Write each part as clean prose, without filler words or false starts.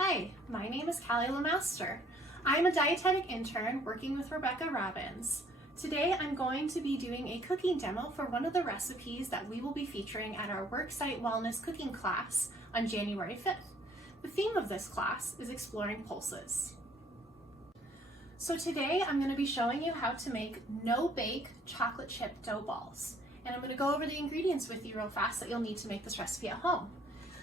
Hi, my name is Callie Lemaster. I'm a dietetic intern working with Rebecca Robbins. Today I'm going to be doing a cooking demo for one of the recipes that we will be featuring at our Worksite Wellness cooking class on January 5th. The theme of this class is exploring pulses. So today I'm going to be showing you how to make no-bake chocolate chip dough balls. And I'm going to go over the ingredients with you real fast that you'll need to make this recipe at home.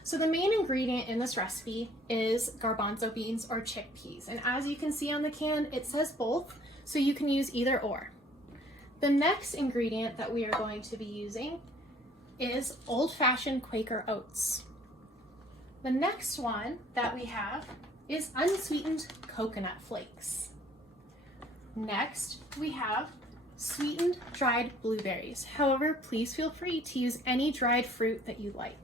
So the main ingredient in this recipe is garbanzo beans or chickpeas. And as you can see on the can, it says both, so you can use either or. The next ingredient that we are going to be using is old-fashioned Quaker oats. The next one that we have is unsweetened coconut flakes. Next, we have sweetened dried blueberries. However, please feel free to use any dried fruit that you like.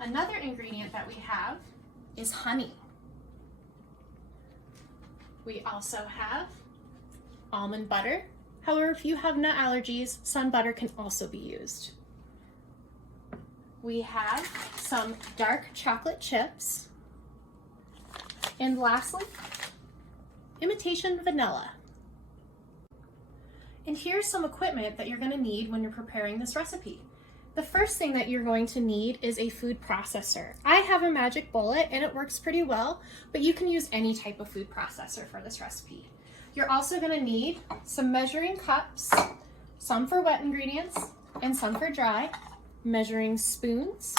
Another ingredient that we have is honey. We also have almond butter. However, if you have nut allergies, sun butter can also be used. We have some dark chocolate chips. And lastly, imitation vanilla. And here's some equipment that you're going to need when you're preparing this recipe. The first thing that you're going to need is a food processor. I have a Magic Bullet and it works pretty well, but you can use any type of food processor for this recipe. You're also going to need some measuring cups, some for wet ingredients and some for dry, measuring spoons,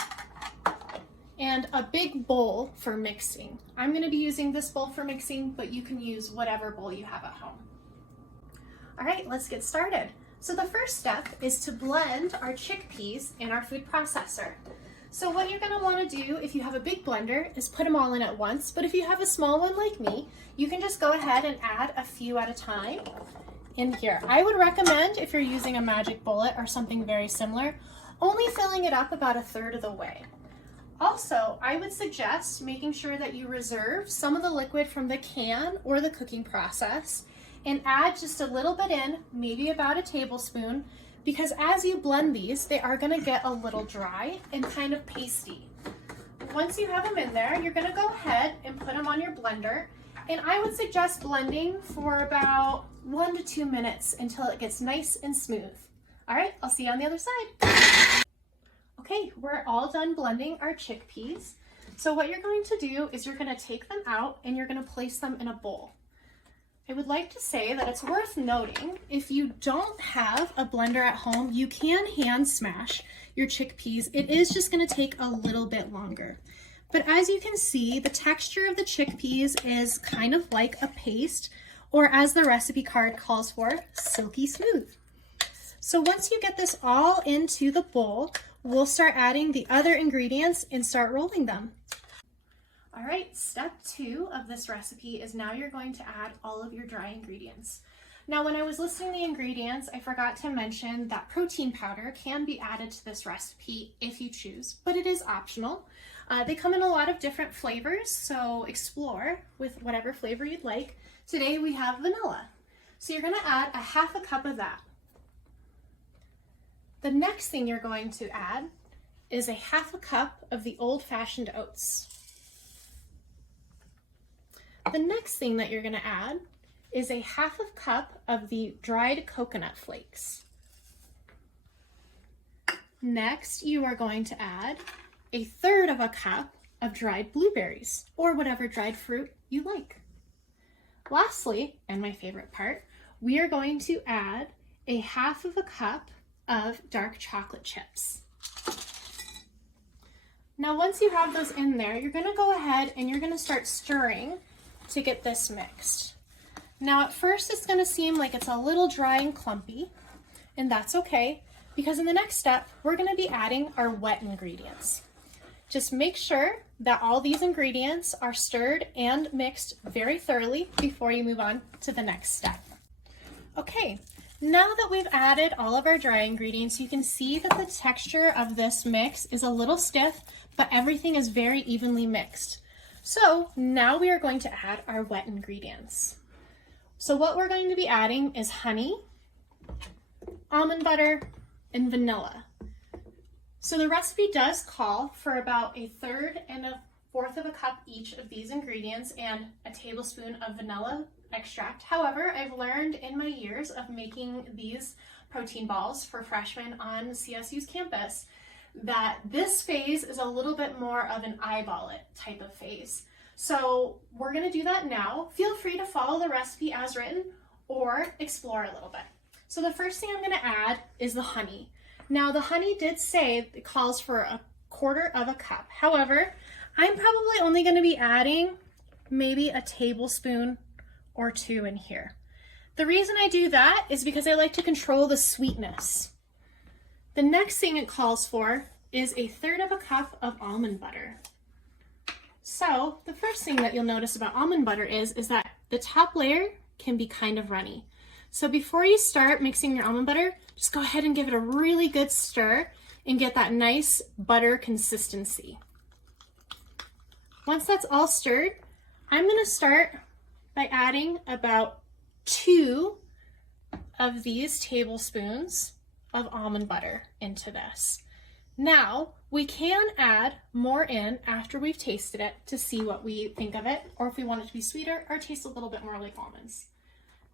and a big bowl for mixing. I'm going to be using this bowl for mixing, but you can use whatever bowl you have at home. All right, let's get started. So the first step is to blend our chickpeas in our food processor. So what you're going to want to do if you have a big blender is put them all in at once, but if you have a small one like me, you can just go ahead and add a few at a time in here. I would recommend, if you're using a Magic Bullet or something very similar, only filling it up about a third of the way. Also, I would suggest making sure that you reserve some of the liquid from the can or the cooking process and add just a little bit in, maybe about a tablespoon, because as you blend these, they are gonna get a little dry and kind of pasty. Once you have them in there, you're gonna go ahead and put them on your blender, and I would suggest blending for about 1 to 2 minutes until it gets nice and smooth. All right, I'll see you on the other side. Okay, we're all done blending our chickpeas. So what you're going to do is you're gonna take them out and you're gonna place them in a bowl. I would like to say that it's worth noting, if you don't have a blender at home, you can hand smash your chickpeas. It is just going to take a little bit longer. But as you can see, the texture of the chickpeas is kind of like a paste, or as the recipe card calls for, silky smooth. So once you get this all into the bowl, we'll start adding the other ingredients and start rolling them. All right, step 2 of this recipe is now you're going to add all of your dry ingredients. Now, when I was listing the ingredients, I forgot to mention that protein powder can be added to this recipe if you choose, but it is optional. They come in a lot of different flavors, so explore with whatever flavor you'd like. Today we have vanilla. So you're gonna add a half a cup of that. The next thing you're going to add is a half a cup of the old-fashioned oats. The next thing that you're going to add is a half a cup of the dried coconut flakes. Next, you are going to add a third of a cup of dried blueberries, or whatever dried fruit you like. Lastly, and my favorite part, we are going to add a half of a cup of dark chocolate chips. Now, once you have those in there, you're going to go ahead and you're going to start stirring to get this mixed. Now at first it's going to seem like it's a little dry and clumpy, and that's okay, because in the next step we're going to be adding our wet ingredients. Just make sure that all these ingredients are stirred and mixed very thoroughly before you move on to the next step. Okay, now that we've added all of our dry ingredients, you can see that the texture of this mix is a little stiff, but everything is very evenly mixed. So now we are going to add our wet ingredients. So what we're going to be adding is honey, almond butter, and vanilla. So the recipe does call for about a third and a 1/4 of a cup each of these ingredients and a tablespoon of vanilla extract. However, I've learned in my years of making these protein balls for freshmen on CSU's campus that this phase is a little bit more of an eyeball it type of phase. So we're gonna do that now. Feel free to follow the recipe as written or explore a little bit. So the first thing I'm gonna add is the honey. Now the honey did say it calls for 1/4 of a cup. However, I'm probably only gonna be adding maybe a tablespoon or 2 in here. The reason I do that is because I like to control the sweetness. The next thing it calls for is 1/3 of a cup of almond butter. So the first thing that you'll notice about almond butter is that the top layer can be kind of runny. So before you start mixing your almond butter, just go ahead and give it a really good stir and get that nice butter consistency. Once that's all stirred, I'm gonna start by adding about 2 of these tablespoons of almond butter into this. Now, we can add more in after we've tasted it to see what we think of it, or if we want it to be sweeter or taste a little bit more like almonds.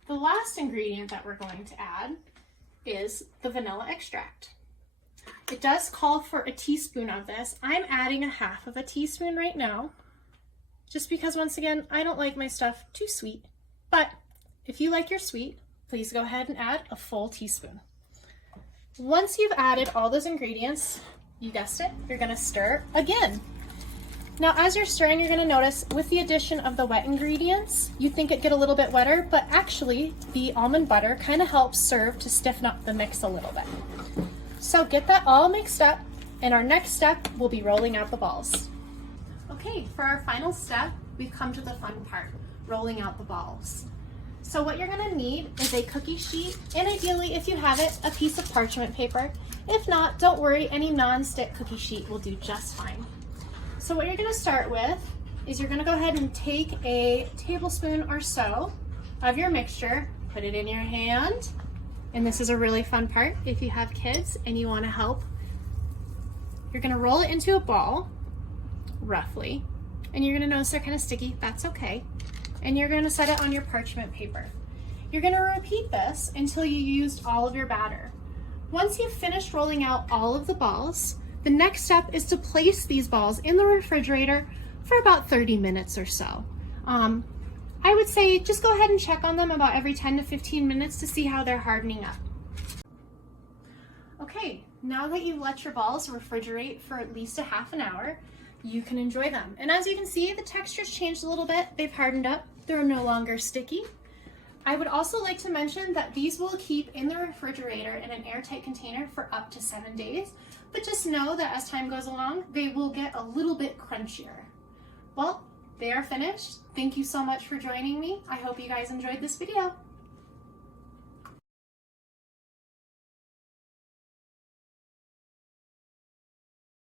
The last ingredient that we're going to add is the vanilla extract. It does call for a teaspoon of this. I'm adding 1/2 of a teaspoon right now, just because once again, I don't like my stuff too sweet. But if you like your sweet, please go ahead and add a full teaspoon. Once you've added all those ingredients, you guessed it, you're gonna stir again. Now as you're stirring, you're gonna notice with the addition of the wet ingredients, you think it get a little bit wetter, but actually the almond butter kind of helps serve to stiffen up the mix a little bit. So get that all mixed up, and our next step will be rolling out the balls. Okay, for our final step, we've come to the fun part, rolling out the balls. So what you're gonna need is a cookie sheet, and ideally, if you have it, a piece of parchment paper. If not, don't worry, any non-stick cookie sheet will do just fine. So what you're gonna start with is you're gonna go ahead and take a tablespoon or so of your mixture, put it in your hand, and this is a really fun part if you have kids and you wanna help. You're gonna roll it into a ball, roughly, and you're gonna notice they're kind of sticky, that's okay. And you're gonna set it on your parchment paper. You're gonna repeat this until you used all of your batter. Once you've finished rolling out all of the balls, the next step is to place these balls in the refrigerator for about 30 minutes or so. I would say just go ahead and check on them about every 10 to 15 minutes to see how they're hardening up. Okay, now that you've let your balls refrigerate for at least a half an hour, you can enjoy them. And as you can see, the texture's changed a little bit. They've hardened up. They're no longer sticky. I would also like to mention that these will keep in the refrigerator in an airtight container for up to 7 days, but just know that as time goes along, they will get a little bit crunchier. Well, they are finished. Thank you so much for joining me. I hope you guys enjoyed this video.